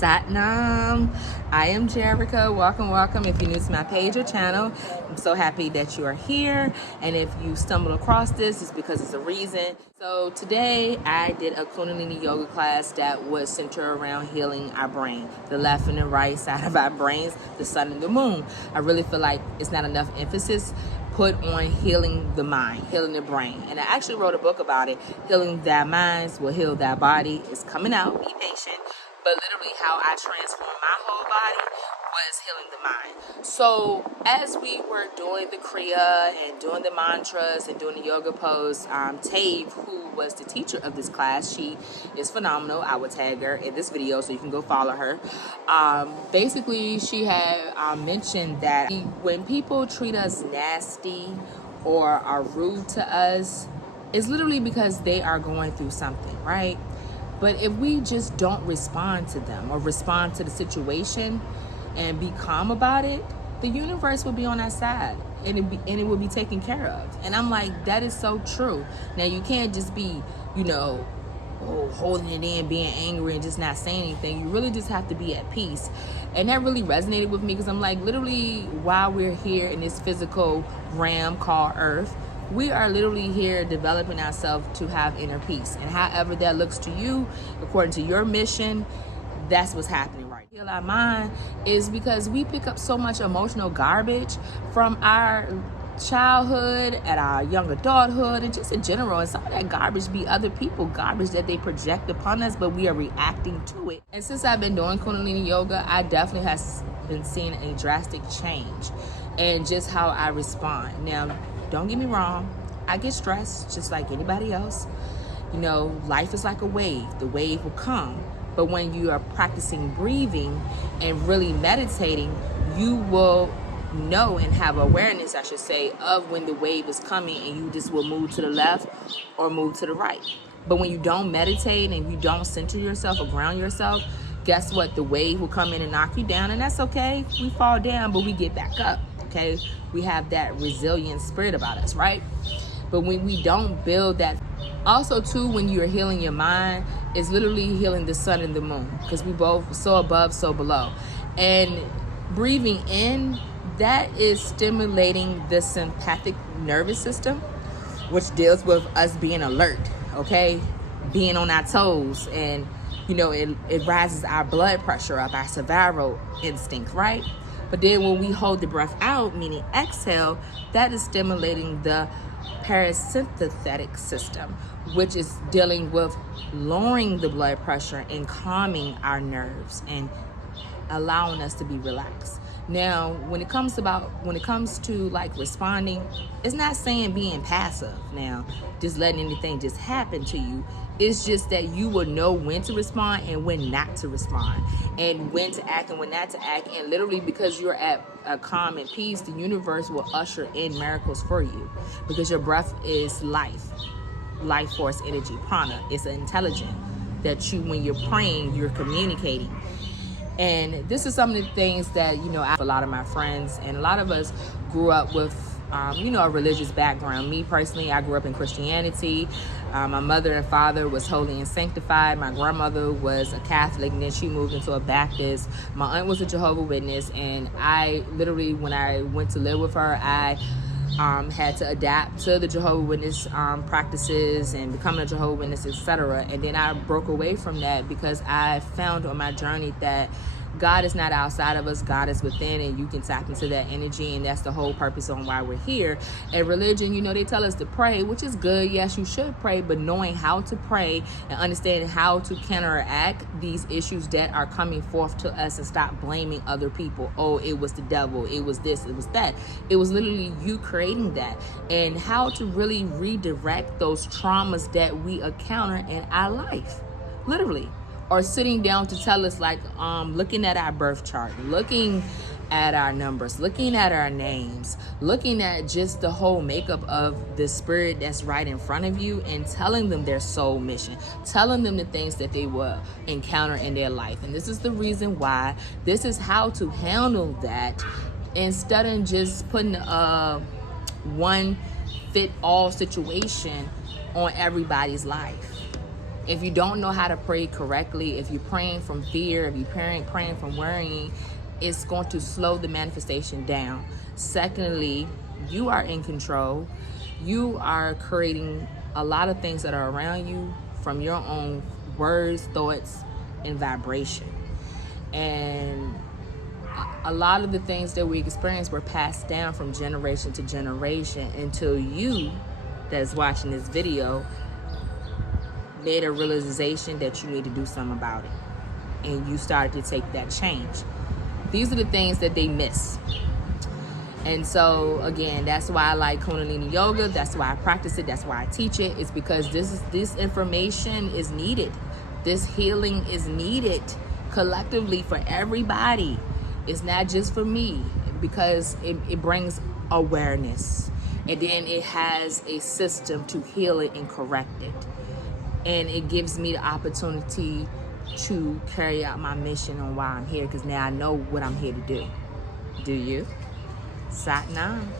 Satnam. I am Jerica. Welcome. If you're new to my page or channel, I'm so happy that you are here. And if you stumbled across this, it's because it's a reason. So today I did a Kundalini yoga class that was centered around healing our brain, the left and the right side of our brains, the sun and the moon. I really feel like it's not enough emphasis put on healing the mind, healing the brain. And I actually wrote a book about it. Healing Thy Minds Will Heal Thy Body. It's coming out. Be patient. But literally how I transformed my whole body was healing the mind. So as we were doing the Kriya and doing the mantras and doing the yoga pose, Tave, who was the teacher of this class, she is phenomenal. I will tag her in this video so you can go follow her. Basically, she had mentioned that when people treat us nasty or are rude to us, it's literally because they are going through something, right? But if we just don't respond to them or respond to the situation and be calm about it, the universe will be on our side and it will be taken care of. And I'm like, that is so true. Now, you can't just be, holding it in, being angry and just not saying anything. You really just have to be at peace. And that really resonated with me because I'm like, literally, while we're here in this physical realm called Earth, we are literally here developing ourselves to have inner peace. And however that looks to you, according to your mission, that's what's happening right now. Heal our mind is because we pick up so much emotional garbage from our childhood, at our young adulthood, and just in general. And some of that garbage be other people, garbage that they project upon us, but we are reacting to it. And since I've been doing Kundalini yoga, I definitely has been seeing a drastic change in just how I respond. Now, don't get me wrong, I get stressed just like anybody else. Life is like a wave. The wave will come. But when you are practicing breathing and really meditating, you will know and have awareness, I should say, of when the wave is coming, and you just will move to the left or move to the right. But when you don't meditate and you don't center yourself or ground yourself, guess what? The wave will come in and knock you down, and that's okay. We fall down, but we get back up. Okay, we have that resilient spirit about us, right? But when we don't build that, also too, when you're healing your mind, it's literally healing the sun and the moon, because we both so above, so below. And breathing in, that is stimulating the sympathetic nervous system, which deals with us being alert, okay, being on our toes, and it rises our blood pressure up, our survival instinct, right? But then when we hold the breath out, meaning exhale, that is stimulating the parasympathetic system, which is dealing with lowering the blood pressure and calming our nerves and allowing us to be relaxed. Now, when it comes to like responding, it's not saying being passive. Now, just letting anything just happen to you. It's just that you will know when to respond and when not to respond, and when to act and when not to act. And literally, because you're at a calm and peace, the universe will usher in miracles for you, because your breath is life force energy, prana. It's intelligent that when you're praying, you're communicating. And this is some of the things that, I have a lot of my friends, and a lot of us grew up with, a religious background. Me personally, I grew up in Christianity. My mother and father was holy and sanctified. My grandmother was a Catholic, and then she moved into a Baptist. My aunt was a Jehovah's Witness, and I literally, when I went to live with her, I had to adapt to the Jehovah's Witness practices and becoming a Jehovah's Witness, etc. And then I broke away from that because I found on my journey that God is not outside of us, God is within, and you can tap into that energy, and that's the whole purpose on why we're here. And religion, they tell us to pray, which is good. Yes, you should pray, but knowing how to pray and understanding how to counteract these issues that are coming forth to us, and stop blaming other people. Oh, it was the devil, it was this, it was that. It was literally you creating that, and how to really redirect those traumas that we encounter in our life, literally. Or sitting down to tell us, like, looking at our birth chart, looking at our numbers, looking at our names, looking at just the whole makeup of the spirit that's right in front of you, and telling them their soul mission, telling them the things that they will encounter in their life. And this is the reason why, this is how to handle that, instead of just putting a one fit all situation on everybody's life. If you don't know how to pray correctly, if you're praying from fear, if you're praying from worrying, it's going to slow the manifestation down. Secondly, you are in control. You are creating a lot of things that are around you from your own words, thoughts, and vibration. And a lot of the things that we experience were passed down from generation to generation until you that's watching this video made a realization that you need to do something about it, and you started to take that change. These are the things that they miss. And so again, that's why I like Kundalini yoga. That's why I practice it. That's why I teach it. It's because this information is needed. This healing is needed collectively for everybody. It's not just for me, because it brings awareness, and then it has a system to heal it and correct it. And it gives me the opportunity to carry out my mission on why I'm here, because now I know what I'm here to do. Do you? Sat Nam.